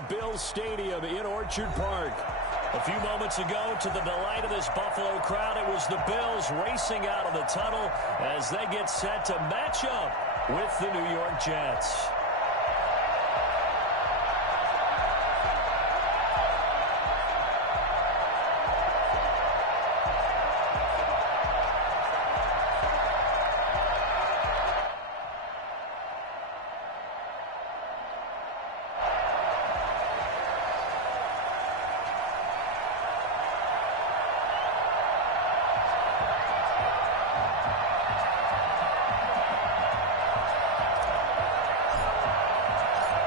of Bills Stadium in Orchard Park. A few moments ago, to the delight of this Buffalo crowd, it was the Bills racing out of the tunnel as they get set to match up with the New York Jets.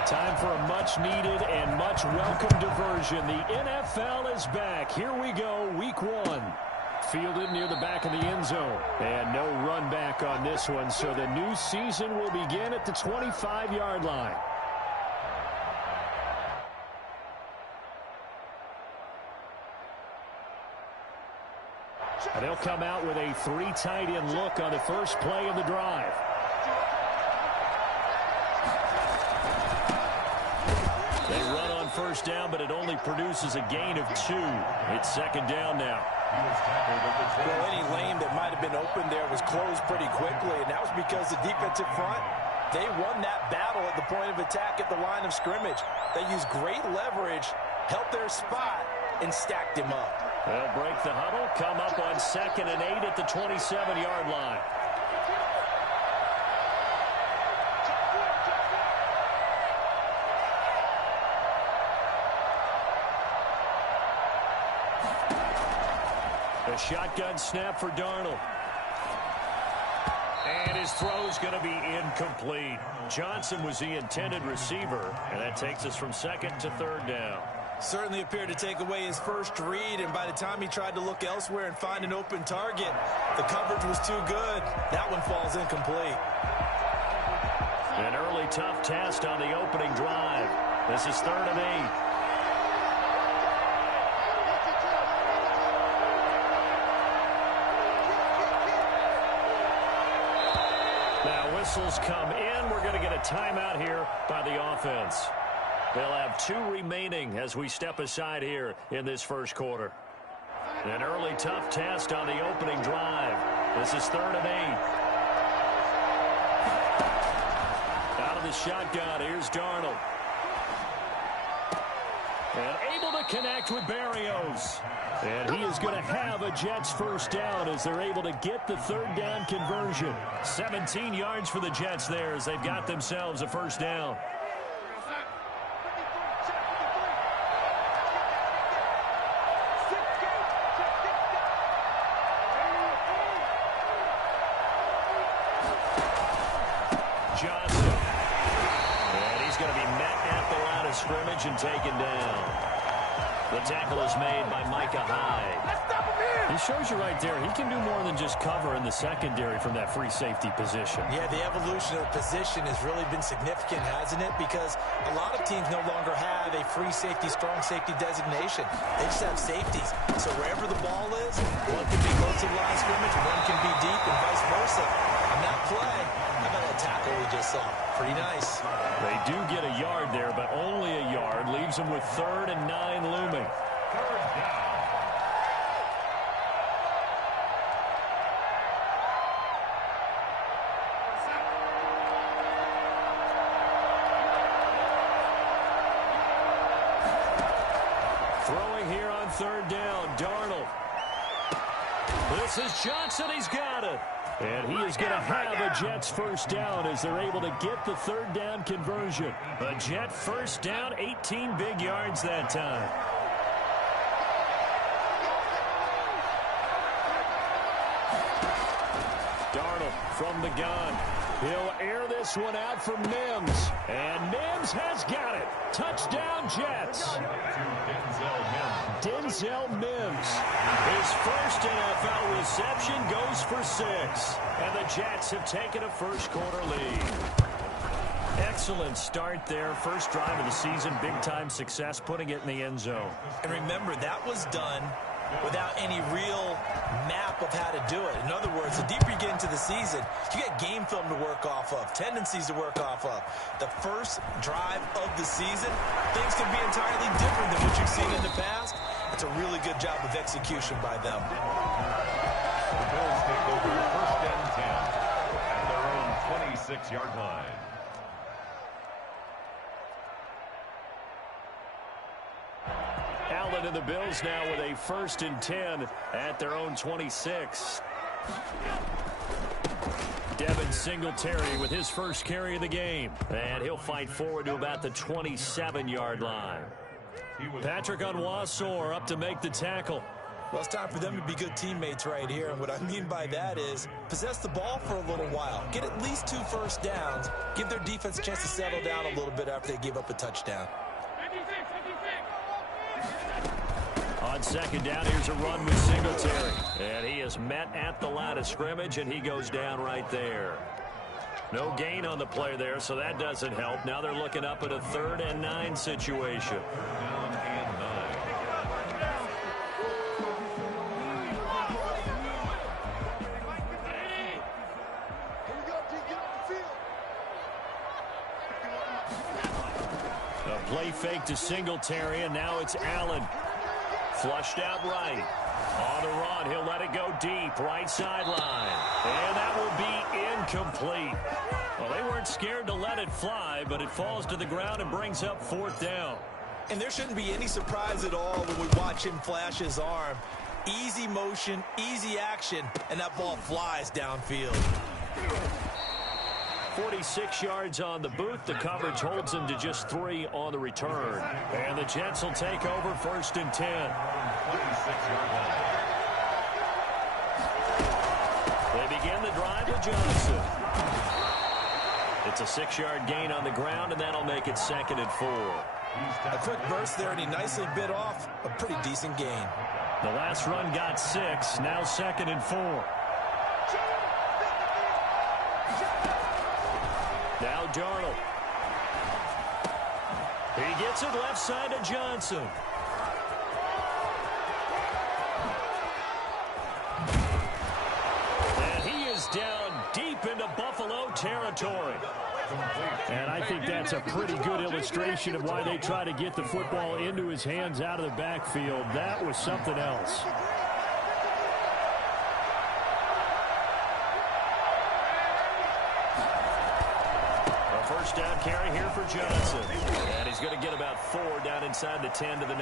Time for a much-needed and much-welcome diversion. The NFL is back. Here we go, Week 1. Fielded near the back of the end zone. And no run back on this one, so the new season will begin at the 25-yard line. And they'll come out with a 3 tight end look on the first play of the drive. They run on first down, but it only produces a gain of 2. It's second down now. Well, any lane that might have been open there was closed pretty quickly, and that was because the defensive front, they won that battle at the point of attack at the line of scrimmage. They used great leverage, held their spot, and stacked him up. They'll break the huddle, come up on 2nd and 8 at the 27-yard line. A shotgun snap for Darnold. And his throw's going to be incomplete. Johnson was the intended receiver, and that takes us from 2nd to 3rd down. Certainly appeared to take away his first read, and by the time he tried to look elsewhere and find an open target, the coverage was too good. That one falls incomplete. An early tough test on the opening drive. This is 3rd and 8. Now whistles come in. We're going to get a timeout here by the offense. They'll have 2 remaining as we step aside here in this first quarter. An early tough test on the opening drive. This is 3rd and 8. Out of the shotgun, here's Darnold. And able to connect with Berrios. And he is going to have a Jets first down as they're able to get the 3rd down conversion. 17 yards for the Jets there as they've got themselves a first down. Johnson. And he's going to be met at the line of scrimmage and taken down. The tackle is made by Micah Hyde. He shows you right there, he can do more than just cover in the secondary from that free safety position. Yeah, the evolution of the position has really been significant, hasn't it? Because a lot of teams no longer have a free safety, strong safety designation. They just have safeties. So wherever the ball is, one can be close to the line of scrimmage, one can be deep, and vice versa. On that play, how about that tackle we just saw? Pretty nice. They do get a yard there, but only a yard. Leaves them with 3rd and 9 looming. Throwing here on 3rd down, Darnold. This is Johnson. He's got it. And he is going to have a Jets first down as they're able to get the 3rd down conversion. A Jet first down, 18 big yards that time. Darnold from the gun. He'll air this one out for Mims. And Mims has got it. Touchdown, Jets. Denzel Mims. His first NFL reception goes for 6. And the Jets have taken a first quarter lead. Excellent start there. First drive of the season. Big-time success putting it in the end zone. And remember, that was done without any real map of how to do it. In other words, the deeper you get into the season, you get game film to work off of, tendencies to work off of. The first drive of the season, things can be in past. It's a really good job of execution by them. The Bills take over 1st and 10 at their own 26-yard line. Allen and the Bills now with a 1st and 10 at their own 26. Devin Singletary with his first carry of the game. And he'll fight forward to about the 27-yard line. Patrick Onwuasor up to make the tackle. Well, it's time for them to be good teammates right here. And what I mean by that is possess the ball for a little while. Get at least 2 first downs. Give their defense a chance to settle down a little bit after they give up a touchdown. On 2nd down, here's a run with Singletary. And he is met at the line of scrimmage, and he goes down right there. No gain on the play there, so that doesn't help. Now they're looking up at a 3rd and 9 situation. Down and 9. A play fake to Singletary, and now it's Allen. Flushed out right. On the run, he'll let it go deep. Right sideline. And that will be incomplete. Well, they weren't scared to let it fly, but it falls to the ground and brings up 4th down. And there shouldn't be any surprise at all when we watch him flash his arm. Easy motion, easy action, and that ball flies downfield. 46 yards on the boot. The coverage holds them to just 3 on the return. And the Jets will take over 1st and 10. 26-yard line. They begin the drive with Johnson. It's a 6-yard gain on the ground, and that'll make it 2nd and 4. A quick burst there, and he nicely bit off a pretty decent gain. The last run got 6. Now 2nd and 4. Now Darnold. He gets it left side to Johnson. And he is down deep into Buffalo territory. And I think that's a pretty good illustration of why they try to get the football into his hands out of the backfield. That was something else. First down carry here for Johnson. And he's going to get about 4 down inside the 10 to the 9.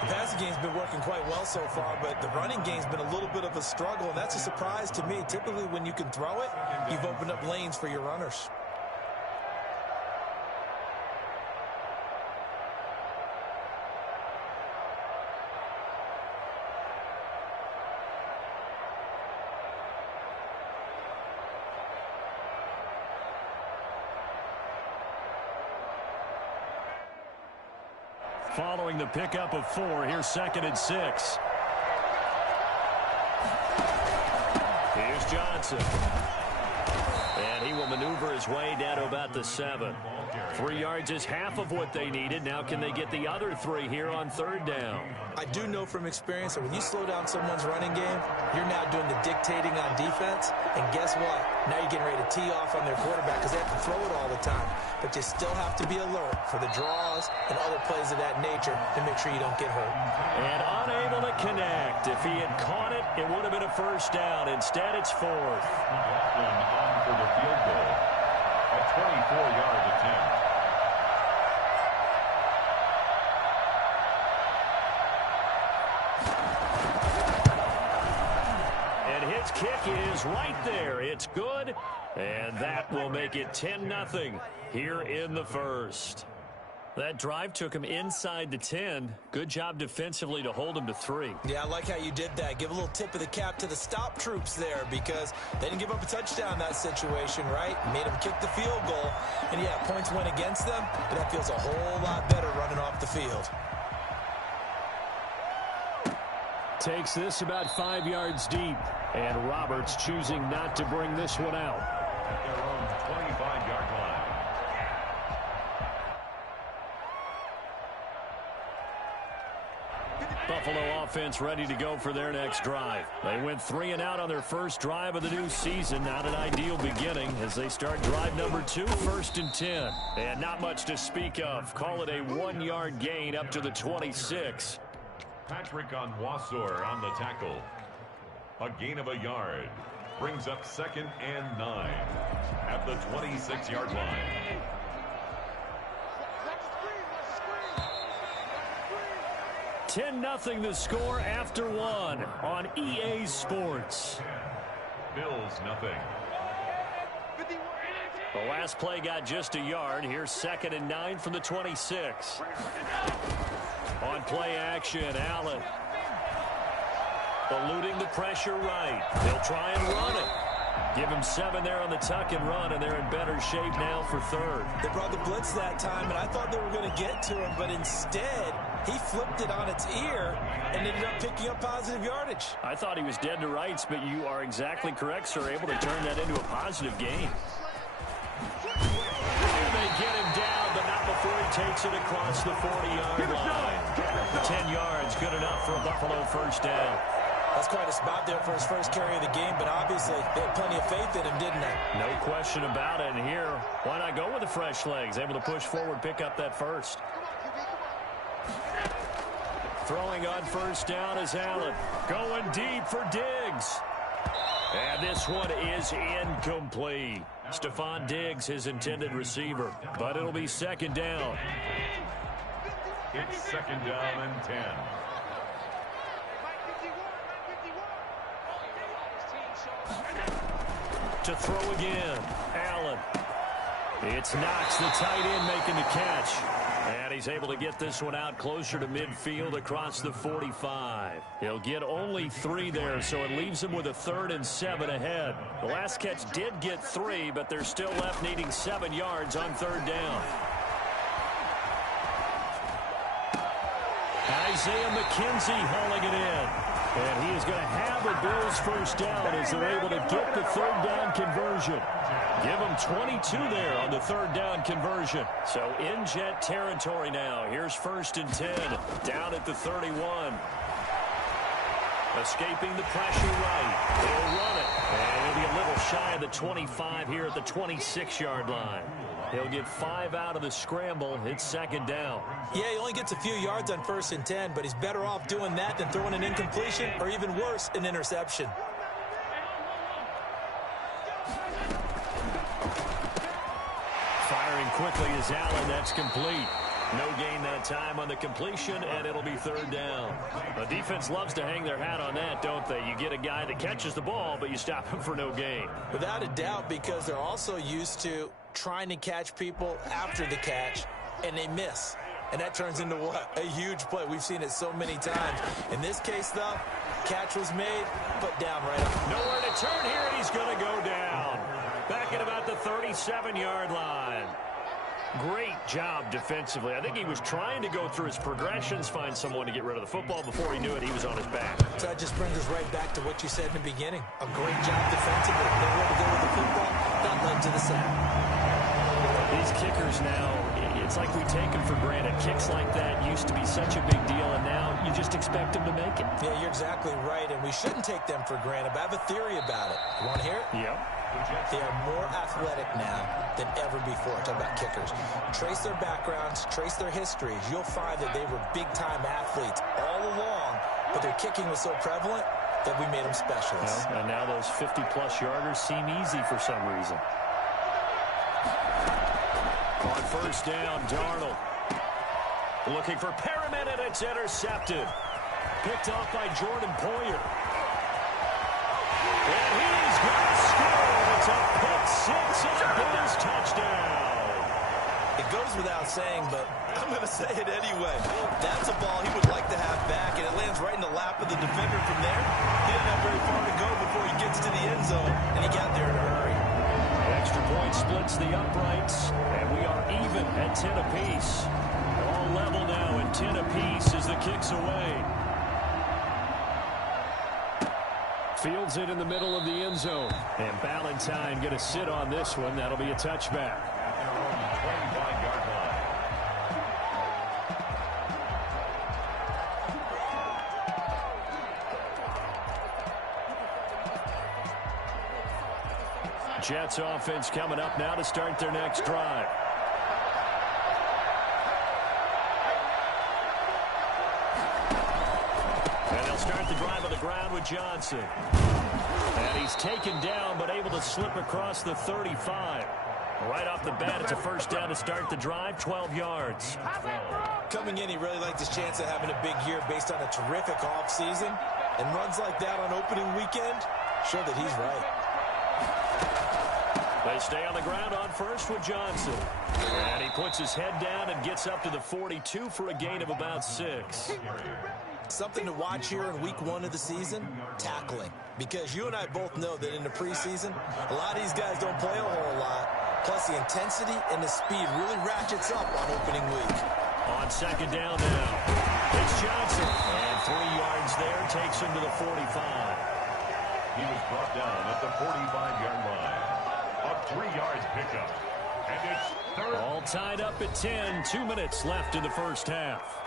The passing game's been working quite well so far, but the running game's been a little bit of a struggle, and that's a surprise to me. Typically, when you can throw it, you've opened up lanes for your runners. Following the pickup of 4, here's 2nd and 6. Here's Johnson. And he will maneuver his way down to about the 7. 3 yards is half of what they needed. Now can they get the other 3 here on 3rd down? I do know from experience that when you slow down someone's running game, you're now doing the dictating on defense. And guess what? Now you're getting ready to tee off on their quarterback because they have to throw it all the time. But you still have to be alert for the draws and other plays of that nature to make sure you don't get hurt. And unable to connect. If he had caught it, it would have been a first down. Instead, it's 4th. On for the field goal. A 24-yard attempt. His kick is right there. It's good, and that will make it 10-0 here in the first. That drive took him inside the 10. Good job defensively to hold him to 3. Yeah, I like how you did that. Give a little tip of the cap to the stop troops there because they didn't give up a touchdown in that situation, right? Made them kick the field goal. And, yeah, points went against them, but that feels a whole lot better running off the field. Takes this about 5 yards deep. And Roberts choosing not to bring this one out. At their own 25-yard line. Buffalo offense ready to go for their next drive. They went 3 and out on their first drive of the new season. Not an ideal beginning as they start drive number 2, 1st and 10. And not much to speak of. Call it a 1-yard gain up to the 26. Patrick Onwuasor on the tackle. A gain of a yard. Brings up 2nd and 9 at the 26-yard line. 10-0 the score after 1 on EA Sports. Bills nothing. The last play got just a yard. Here's 2nd and 9 from the 26. On play action, Allen. Eluding the pressure right. They'll try and run it. Give him 7 there on the tuck and run, and they're in better shape now for 3rd. They brought the blitz that time, and I thought they were going to get to him, but instead, he flipped it on its ear and ended up picking up positive yardage. I thought he was dead to rights, but you are exactly correct, sir. Able to turn that into a positive gain. And they get him down, but not before he takes it across the 40-yard line. 10 yards, good enough for a Buffalo first down. That's quite a spot there for his first carry of the game, but obviously they had plenty of faith in him, didn't they? No question about it. And here, why not go with the fresh legs? Able to push forward, pick up that first. Throwing on first down is Allen. Going deep for Diggs. And this one is incomplete. Stephon Diggs, his intended receiver. But it'll be 2nd down. It's 2nd down and 10. To throw again, Allen. It's Knox, the tight end, making the catch. And he's able to get this one out closer to midfield across the 45. He'll get only 3 there, so it leaves him with a 3rd and 7 ahead. The last catch did get 3, but they're still left needing 7 yards on 3rd down. Isaiah McKenzie hauling it in. And he is going to have a Bills first down as they're able to get the 3rd down conversion. Give him 22 there on the 3rd down conversion. So in jet territory now. Here's 1st and 10 down at the 31. Escaping the pressure right. They'll run it. And he'll be a little shy of the 25 here at the 26-yard line. He'll get 5 out of the scramble. It's 2nd down. Yeah, he only gets a few yards on 1st and 10, but he's better off doing that than throwing an incompletion or even worse, an interception. Firing quickly is Allen. That's complete. No gain that time on the completion, and it'll be 3rd down. The defense loves to hang their hat on that, don't they? You get a guy that catches the ball, but you stop him for no gain. Without a doubt, because they're also used to trying to catch people after the catch, and they miss. And that turns into what? A huge play. We've seen it so many times. In this case, though, catch was made, put down right up. Nowhere to turn here, and he's going to go down. Back at about the 37-yard line. Great job defensively. I think he was trying to go through his progressions, find someone to get rid of the football. Before he knew it, he was on his back. So that just brings us right back to what you said in the beginning. A great job defensively. They were able to go with the football. That led to the sack. These kickers now, it's like we take them for granted. Kicks like that used to be such a big deal, and now you just expect them to make it. Yeah, you're exactly right, and we shouldn't take them for granted, but I have a theory about it. You want to hear it? Yep. They are more athletic now than ever before. Talk about kickers. Trace their backgrounds, trace their histories. You'll find that they were big-time athletes all along, but their kicking was so prevalent that we made them specialists. And now those 50-plus yarders seem easy for some reason. On first down, Darnold. Looking for Perriman, and it's intercepted. Picked off by Jordan Poyer. And he's going to score. It's a pick six and a Bills touchdown. It goes without saying, but I'm going to say it anyway. That's a ball he would like to have back, and it lands right in the lap of the defender from there. He didn't have very far to go before he gets to the end zone, and he got there in a hurry. Extra point splits the uprights, and we are even at 10 apiece. All level now at 10 apiece as the kick's away. Fields it in the middle of the end zone. And Ballantyne going to sit on this one. That'll be a touchback. At their own 25-yard line. Jets offense coming up now to start their next drive. And they'll start the drive on the ground with Johnson. And he's taken down but able to slip across the 35. Right off the bat, it's a first down to start the drive, 12 yards. Coming in, he really liked his chance of having a big year based on a terrific offseason. And runs like that on opening weekend show that he's right. They stay on the ground on first with Johnson. And he puts his head down and gets up to the 42 for a gain of about 6. Something to watch here in week 1 of the season, tackling. Because you and I both know that in the preseason, a lot of these guys don't play a whole lot. Plus, the intensity and the speed really ratchets up on opening week. On second down now, it's Johnson. And 3 yards there takes him to the 45. He was brought down at the 45-yard line. A 3 yards pickup. And it's third. All tied up at 10. 2 minutes left in the first half.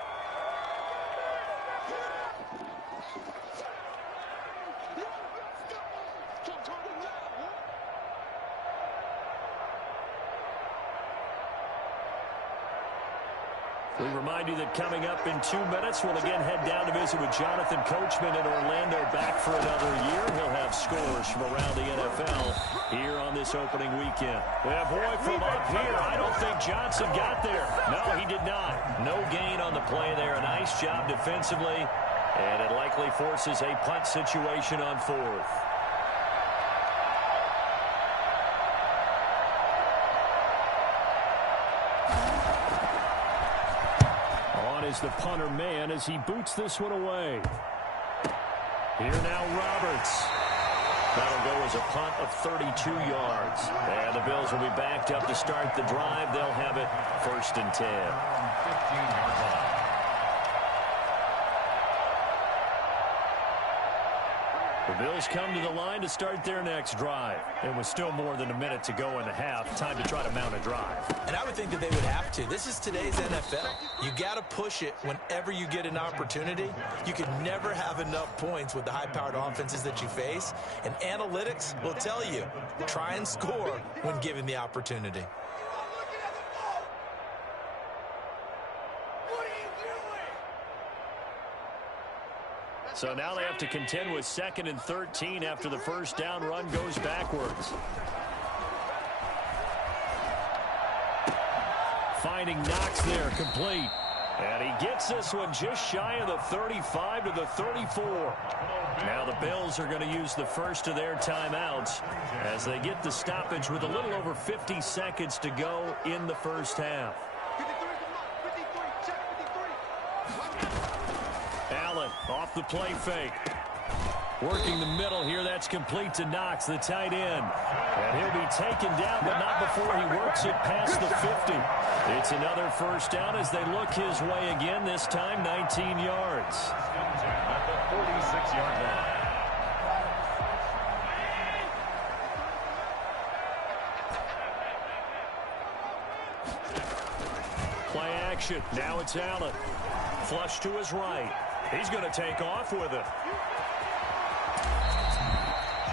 We remind you that coming up in 2 minutes, we'll again head down to visit with Jonathan Coachman in Orlando, back for another year. He'll have scores from around the NFL here on this opening weekend. Yeah, boy, from up here, I don't think Johnson got there. No, he did not. No gain on the play there. A nice job defensively, and it likely forces a punt situation on 4th. Is the punter man as he boots this one away. Here now Roberts. That'll go as a punt of 32 yards. And the Bills will be backed up to start the drive. They'll have it 1st and 10. 15-yard line. The Bills come to the line to start their next drive. It was still more than a minute to go in the half. Time to try to mount a drive. And I would think that they would have to. This is today's NFL. You got to push it whenever you get an opportunity. You can never have enough points with the high-powered offenses that you face. And analytics will tell you, try and score when given the opportunity. So now they have to contend with 2nd and 13 after the first down run goes backwards. Finding Knox there, complete. And he gets this one just shy of the 35 to the 34. Now the Bills are going to use the first of their timeouts as they get the stoppage with a little over 50 seconds to go in the first half. Allen off the play fake. Working the middle here. That's complete to Knox, the tight end. And he'll be taken down, but not before he works it past the 50. It's another first down as they look his way again, this time 19 yards. At the 46-yard line. Play action. Now it's Allen. Flush to his right. He's going to take off with it.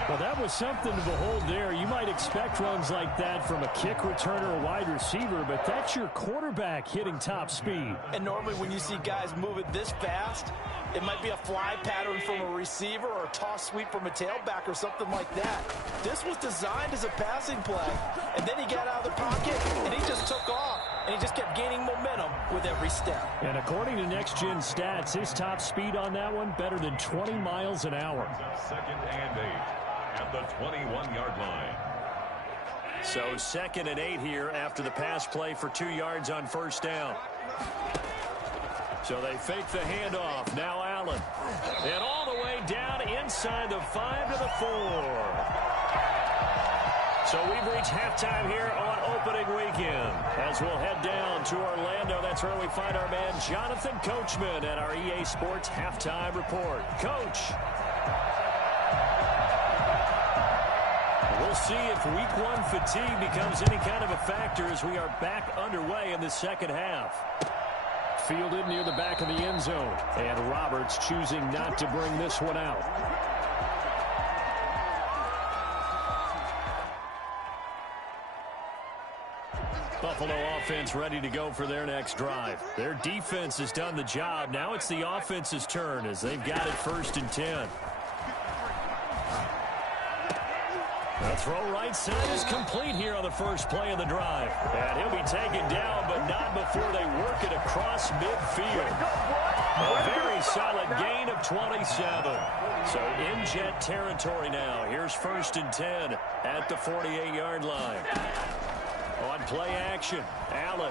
Well, that was something to behold there. You might expect runs like that from a kick returner or wide receiver, but that's your quarterback hitting top speed. And normally when you see guys move it this fast, it might be a fly pattern from a receiver or a toss sweep from a tailback or something like that. This was designed as a passing play, and then he got out of the pocket, and he just took off, and he just kept gaining momentum with every step. And according to Next Gen Stats, his top speed on that one, better than 20 miles an hour. 2nd and 8 at the 21-yard line. So 2nd and 8 here after the pass play for 2 yards on first down. So they fake the handoff. Now Allen. And all the way down inside the 5 to the 4. So we've reached halftime here on opening weekend. As we'll head down to Orlando, that's where we find our man Jonathan Coachman at our EA Sports Halftime Report. Coach. We'll see if week 1 fatigue becomes any kind of a factor as we are back underway in the second half. Fielded near the back of the end zone. And Roberts choosing not to bring this one out. Buffalo offense ready to go for their next drive. Their defense has done the job. Now it's the offense's turn as they've got it 1st and 10. The throw right side is complete here on the first play of the drive. And he'll be taken down, but not before they work it across midfield. A very solid gain of 27. So in Jet territory now. Here's 1st and 10 at the 48-yard line. On play action, Allen.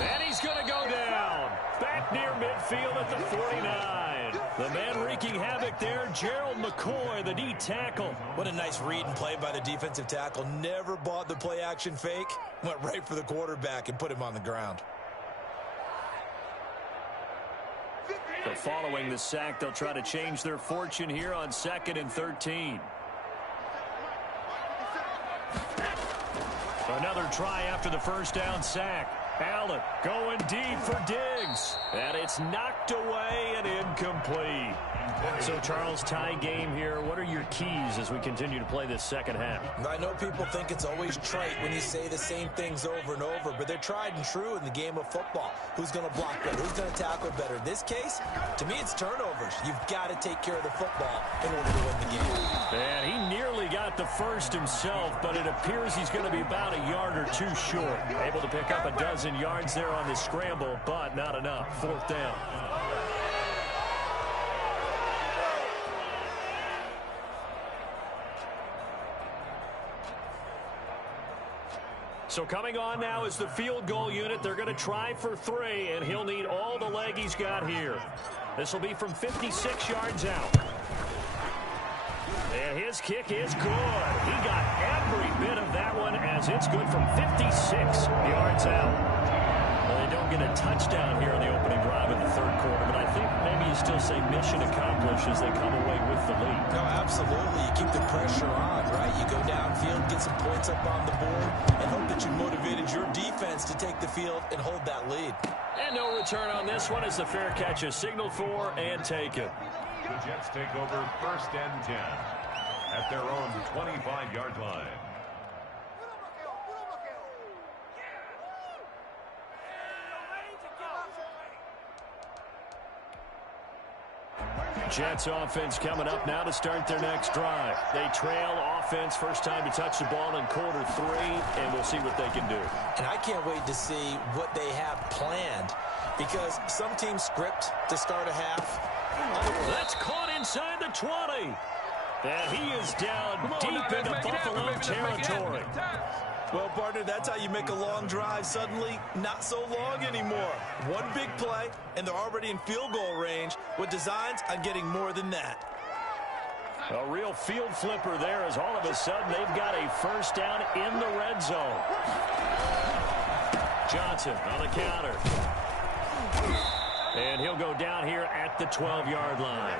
And he's going to go down. Back near midfield at the 49. The man wreaking havoc there, Gerald McCoy, the D tackle. What a nice read and play by the defensive tackle. Never bought the play action fake. Went right for the quarterback and put him on the ground. So following the sack, they'll try to change their fortune here on 2nd and 13. Another try after the first down sack. Allen going deep for Diggs. And it's knocked away and incomplete. So, Charles, tie game here. What are your keys as we continue to play this second half? I know people think it's always trite when you say the same things over and over, but they're tried and true in the game of football. Who's going to block better? Who's going to tackle better? In this case, to me, it's turnovers. You've got to take care of the football in order to win the game. And he nearly got the first himself, but it appears he's going to be about a yard or two short. Able to pick up a dozen yards there on the scramble, but not enough. 4th down. So coming on now is the field goal unit. They're going to try for 3, and he'll need all the leg he's got here. This will be from 56 yards out. And his kick is good. He got every bit of that one as it's good from 56 yards out. Well, they don't get a touchdown here on the opening drive in the 3rd quarter, but I think maybe you still say mission accomplished as they come away with the lead. No, absolutely. You keep the pressure on, right? You go downfield, get some points up on the board, and hope that you motivated your defense to take the field and hold that lead. And no return on this one as the fair catch is signaled for and taken. The Jets take over 1st and 10 at their own 25-yard line. Jets offense coming up now to start their next drive. They trail offense, first time to touch the ball in quarter 3, and we'll see what they can do. And I can't wait to see what they have planned, because some teams script to start a half. That's caught inside the 20. And he is down deep into Buffalo territory. Well, partner, that's how you make a long drive suddenly not so long anymore. One big play, and they're already in field goal range with designs on getting more than that. A real field flipper there as all of a sudden they've got a first down in the red zone. Johnson on the counter. And he'll go down here at the 12-yard line.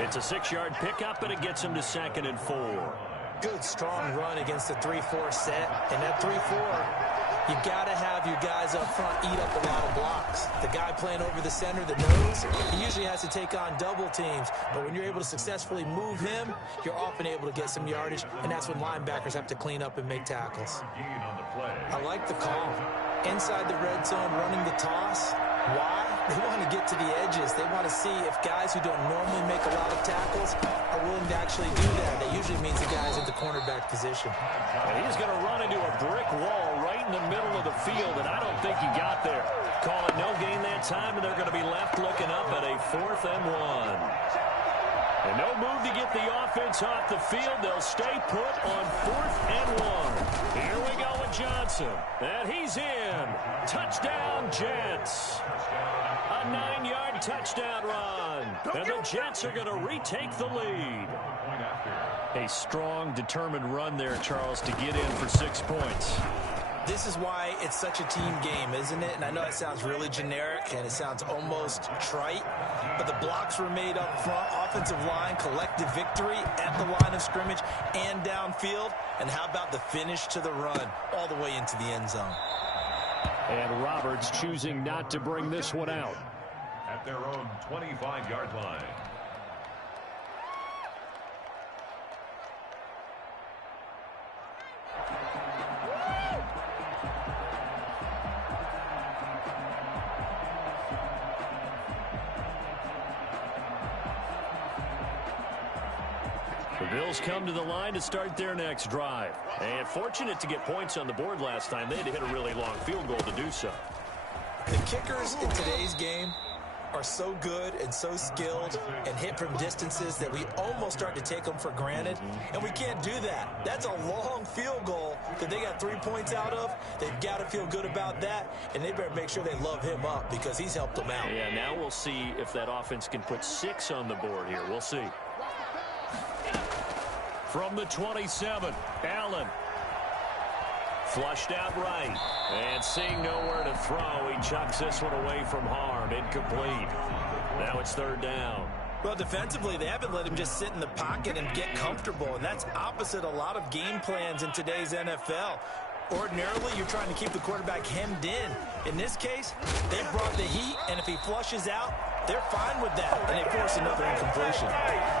It's a 6-yard pickup, and it gets him to 2nd and 4. Good, strong run against the 3-4 set. And that 3-4, you got to have your guys up front eat up a lot of blocks. The guy playing over the center, the nose, he usually has to take on double teams. But when you're able to successfully move him, you're often able to get some yardage, and that's when linebackers have to clean up and make tackles. I like the call. Inside the red zone, running the toss. Why? They want to get to the edges. They want to see if guys who don't normally make a lot of tackles are willing to actually do that. That usually means the guy's at the cornerback position. And he's going to run into a brick wall right in the middle of the field, and I don't think he got there. Call it no gain that time, and they're going to be left looking up at a 4th and 1. And no move to get the offense off the field. They'll stay put on 4th and 1. Here we go with Johnson. And he's in. Touchdown, Jets. A 9-yard touchdown run. And the Jets are going to retake the lead. A strong, determined run there, Charles, to get in for 6 points. This is why it's such a team game, isn't it? And I know it sounds really generic and it sounds almost trite, but the blocks were made up front, offensive line, collective victory at the line of scrimmage and downfield. And how about the finish to the run all the way into the end zone? And Roberts choosing not to bring this one out. At their own 25-yard line. Bills come to the line to start their next drive. And fortunate to get points on the board last time. They had to hit a really long field goal to do so. The kickers in today's game are so good and so skilled and hit from distances that we almost start to take them for granted, and we can't do that. That's a long field goal that they got 3 points out of. They've got to feel good about that, and they better make sure they love him up because he's helped them out. Yeah, now we'll see if that offense can put 6 on the board here. We'll see. From the 27, Allen. Flushed out right. And seeing nowhere to throw, he chucks this one away from harm. Incomplete. Now it's third down. Well, defensively, they haven't let him just sit in the pocket and get comfortable, and that's opposite a lot of game plans in today's NFL. Ordinarily, you're trying to keep the quarterback hemmed in. In this case, they brought the heat, and if he flushes out, they're fine with that, and they force another incompletion.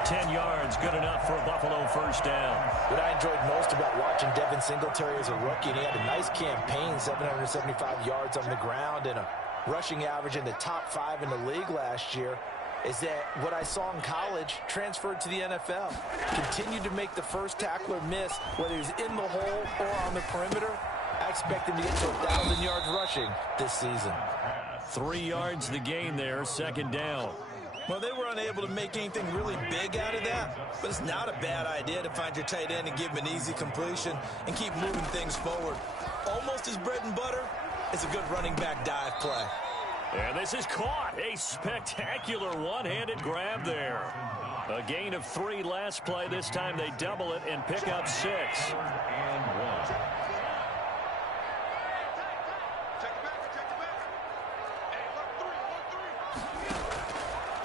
10 yards, good enough for a Buffalo first down. What I enjoyed most about watching Devin Singletary as a rookie, and he had a nice campaign, 775 yards on the ground and a rushing average in the top 5 in the league last year, is that what I saw in college transferred to the NFL. Continued to make the first tackler miss, whether he's in the hole or on the perimeter. I expect him to get to 1,000 yards rushing this season. 3 yards the gain there, second down. Well, they were unable to make anything really big out of that, but it's not a bad idea to find your tight end and give him an easy completion and keep moving things forward. Almost his bread and butter is a good running back dive play. And this is caught. A spectacular one-handed grab there. A gain of 3 last play. This time they double it and pick up 6.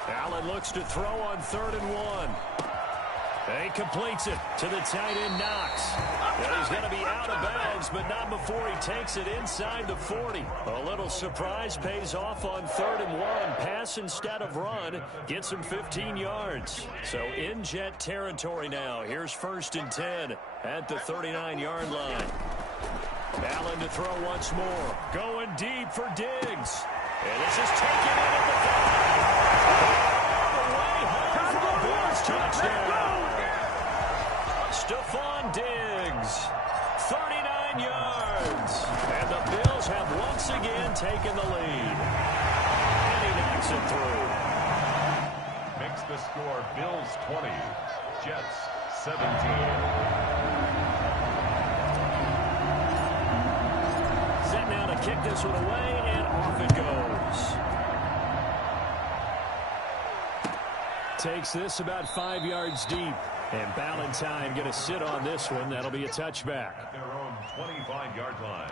Allen looks to throw on 3rd and 1. He completes it to the tight end, Knox. And he's going to be out of bounds, but not before he takes it inside the 40. A little surprise pays off on 3rd and 1. Pass instead of run. Gets him 15 yards. So in Jet territory now. Here's 1st and 10 at the 39-yard line. Allen to throw once more. Going deep for Diggs. And this is taken in at the 5. Away home for the Bills touchdown. Stephon Diggs, 39 yards. And the Bills have once again taken the lead. And he knocks it through. Makes the score Bills 20, Jets 17. Set now to kick this one away, and off it goes. Takes this about 5 yards deep. And Ballantyne going to sit on this one. That'll be a touchback. At their own 25-yard line.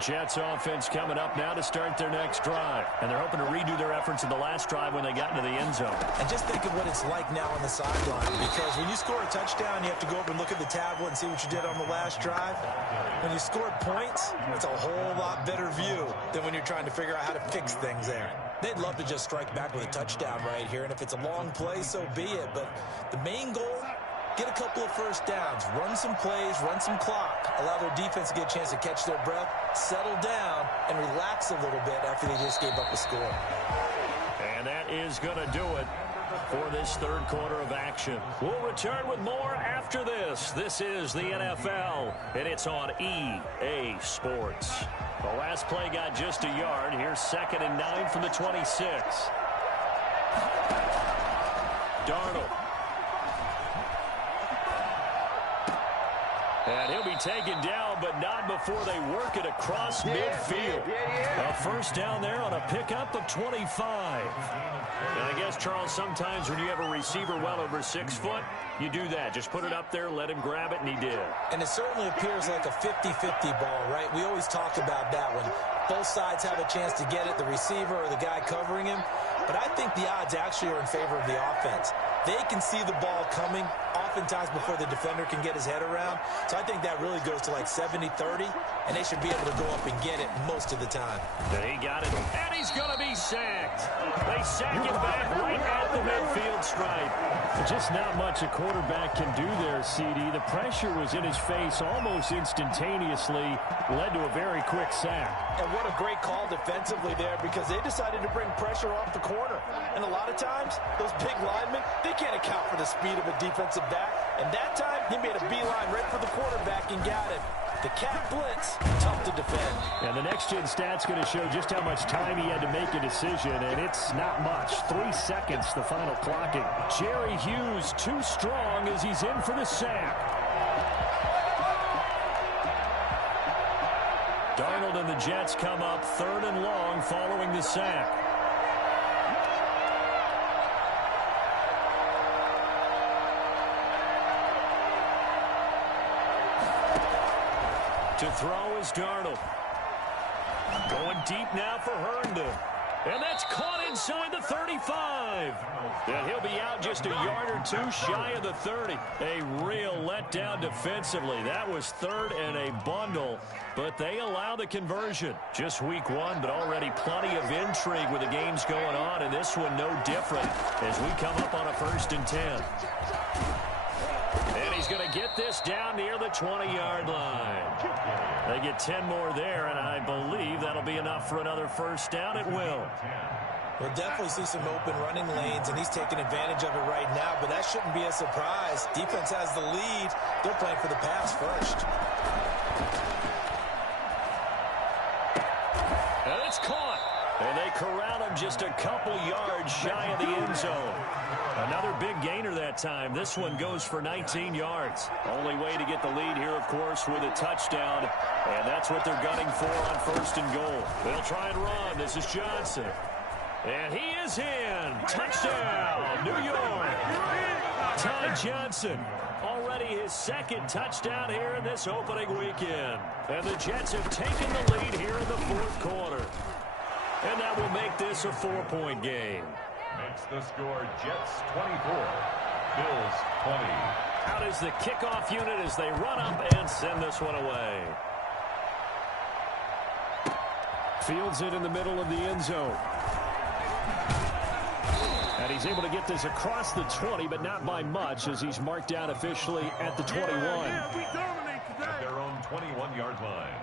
Jets offense coming up now to start their next drive. And they're hoping to redo their efforts in the last drive when they got into the end zone. And just think of what it's like now on the sideline. Because when you score a touchdown, you have to go over and look at the tablet and see what you did on the last drive. When you scored points, it's a whole lot better view than when you're trying to figure out how to fix things there. They'd love to just strike back with a touchdown right here. And if it's a long play, so be it. But the main goal, get a couple of first downs, run some plays, run some clock, allow their defense to get a chance to catch their breath, settle down, and relax a little bit after they just gave up a score. And that is going to do it for this third quarter of action. We'll return with more after this. This is the NFL, and it's on EA Sports. The last play got just a yard. Here's 2nd and 9 from the 26. Darnold. And he'll be taken down, but not before they work it across midfield. A first down there on a pickup of 25. And I guess, Charles, sometimes when you have a receiver well over 6 foot, you do that. Just put it up there, let him grab it, and he did. And it certainly appears like a 50-50 ball, right? We always talk about that when both sides have a chance to get it, the receiver or the guy covering him. But I think the odds actually are in favor of the offense. They can see the ball coming. oftentimes before the defender can get his head around. So I think that really goes to like 70-30, and they should be able to go up and get it most of the time. He got it, and he's going to be sacked. They sack him back right at the midfield stripe. Just not much a quarterback can do there, CD. The pressure was in his face almost instantaneously, led to a very quick sack. And what a great call defensively there, because they decided to bring pressure off the corner. And a lot of times, those big linemen, they can't account for the speed of a defensive back. And that time, he made a beeline right for the quarterback and got him. The cat blitz, tough to defend. And the next-gen stat's going to show just how much time he had to make a decision, and it's not much. 3 seconds, the final clocking. Jerry Hughes too strong as he's in for the sack. Darnold and the Jets come up 3rd and long following the sack. To throw is Darnold. Going deep now for Herndon. And that's caught inside the 35. And he'll be out just a yard or two shy of the 30. A real letdown defensively. That was 3rd and a bundle, but they allow the conversion. Just week 1, but already plenty of intrigue with the games going on, and this one no different as we come up on a 1st and 10. And he's going to get this down near the 20-yard line. They get 10 more there, and I believe that'll be enough for another 1st down. It will. We'll definitely see some open running lanes, and he's taking advantage of it right now, but that shouldn't be a surprise. Defense has the lead. They're playing for the pass first. And it's caught. And they corral him just a couple yards shy of the end zone. Another big gainer that time. This one goes for 19 yards. Only way to get the lead here, of course, with a touchdown. And that's what they're gunning for on 1st and goal. They'll try and run. This is Johnson. And he is in. Touchdown, New York. Ty Johnson. Already his 2nd touchdown here in this opening weekend. And the Jets have taken the lead here in the 4th quarter. And that will make this a 4-point game. Makes the score Jets 24, Bills 20. Out is the kickoff unit as they run up and send this one away. Fields it in the middle of the end zone. And he's able to get this across the 20, but not by much as he's marked down officially at the 21. At their own 21-yard line.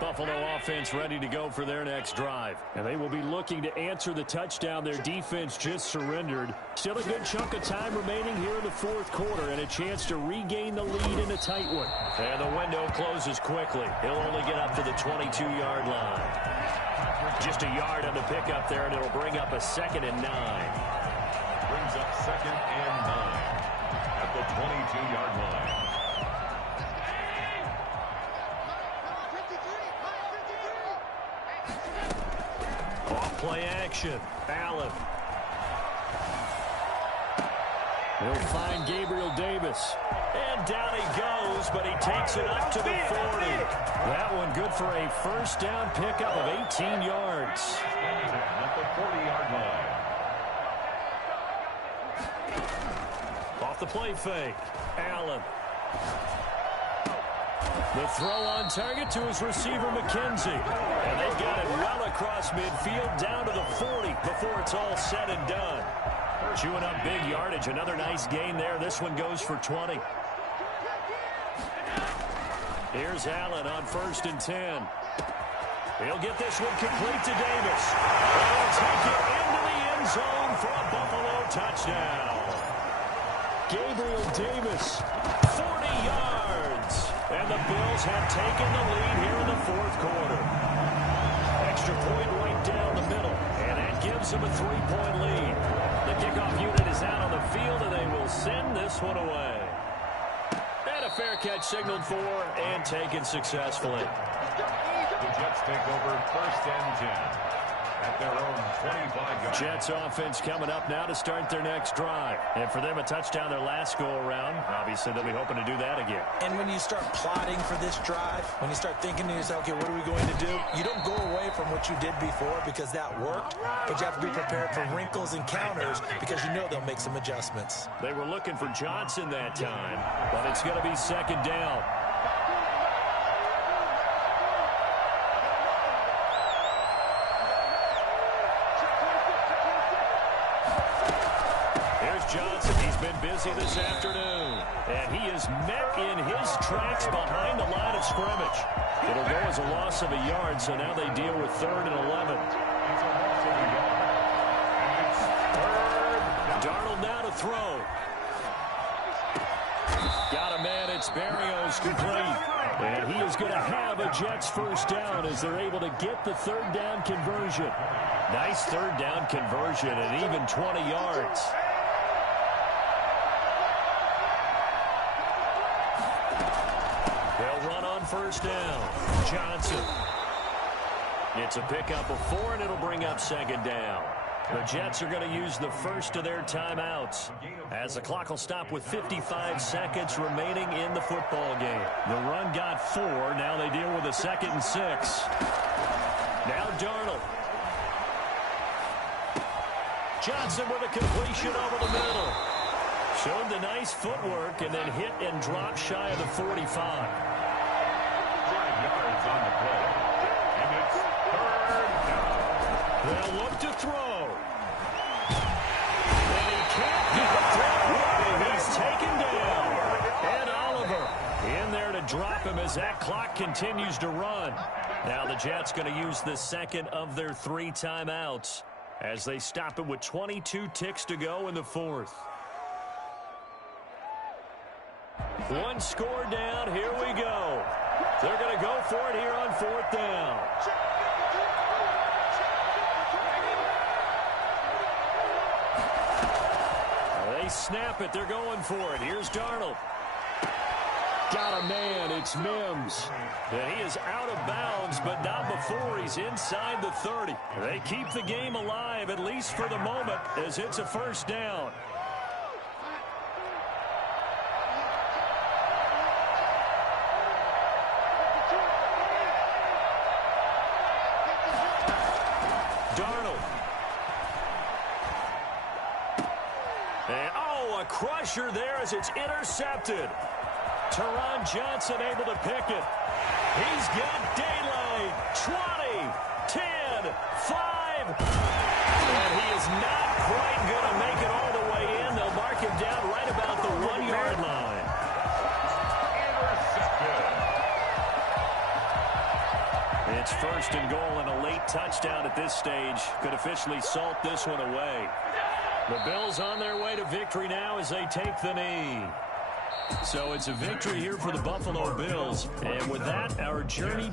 Buffalo offense ready to go for their next drive. And they will be looking to answer the touchdown their defense just surrendered. Still a good chunk of time remaining here in the 4th quarter and a chance to regain the lead in a tight one. And the window closes quickly. He'll only get up to the 22-yard line. Just a yard on the pickup there, and it'll bring up a 2nd and 9. Brings up 2nd and 9 at the 22-yard line. Play action. Allen. He'll find Gabriel Davis. And down he goes, but he takes it up to the 40. That one good for a 1st down pickup of 18 yards. At the 40-yard line. Off the play fake. Allen. The throw on target to his receiver, McKenzie. And they've got it well across midfield down to the 40 before it's all said and done. Chewing up big yardage. Another nice gain there. This one goes for 20. Here's Allen on 1st and 10. He'll get this one complete to Davis. He'll take it into the end zone for a Buffalo touchdown. Gabriel Davis, 40 yards. And the Bills have taken the lead here in the 4th quarter. Extra point right down the middle. And that gives them a 3-point lead. The kickoff unit is out on the field, and they will send this one away. And a fair catch signaled for and taken successfully. The Jets take over 1st and 10. at their own 25-yard. Jets offense coming up now to start their next drive. And for them, a touchdown their last go-around. Obviously, they'll be hoping to do that again. And when you start plotting for this drive, when you start thinking to yourself, okay, what are we going to do? You don't go away from what you did before because that worked, but you have to be prepared for wrinkles and counters because you know they'll make some adjustments. They were looking for Johnson that time, but it's going to be second down. Johnson, he's been busy this afternoon, and he is met in his tracks behind the line of scrimmage. It'll go as a loss of a yard, so now they deal with 3rd and 11. Darnold now to throw. Got a man, it's Berrios complete. And he is going to have a Jets first down as they're able to get the 3rd down conversion. Nice 3rd down conversion and even 20 yards. They'll run on first down. Johnson. It's a pickup of 4, and it'll bring up second down. The Jets are going to use the first of their timeouts as the clock will stop with 55 seconds remaining in the football game. The run got 4. Now they deal with a 2nd and 6. Now Darnold. Johnson with a completion over the middle. Showed the nice footwork and then hit and dropped shy of the 45. 5 yards on the play. And it's 3rd down. They'll look to throw. And he can't get the throw away. He's taken down. And Oliver in there to drop him as that clock continues to run. Now the Jets going to use the second of their 3 timeouts as they stop it with 22 ticks to go in the 4th. 1 score down. Here we go. They're going to go for it here on 4th down. They snap it. They're going for it. Here's Darnold. Got a man. It's Mims. And he is out of bounds, but not before he's inside the 30. They keep the game alive, at least for the moment, as it's a first down. Darnold. And, a crusher there as it's intercepted. Teron Johnson able to pick it. He's got daylight. 20, 10, 5. And he is not quite going to make it all the way in. They'll mark him down right about the 1-yard line. It's 1st and goal, and a late touchdown at this stage could officially salt this one away. The Bills on their way to victory now as they take the knee. So it's a victory here for the Buffalo Bills. And with that, our journey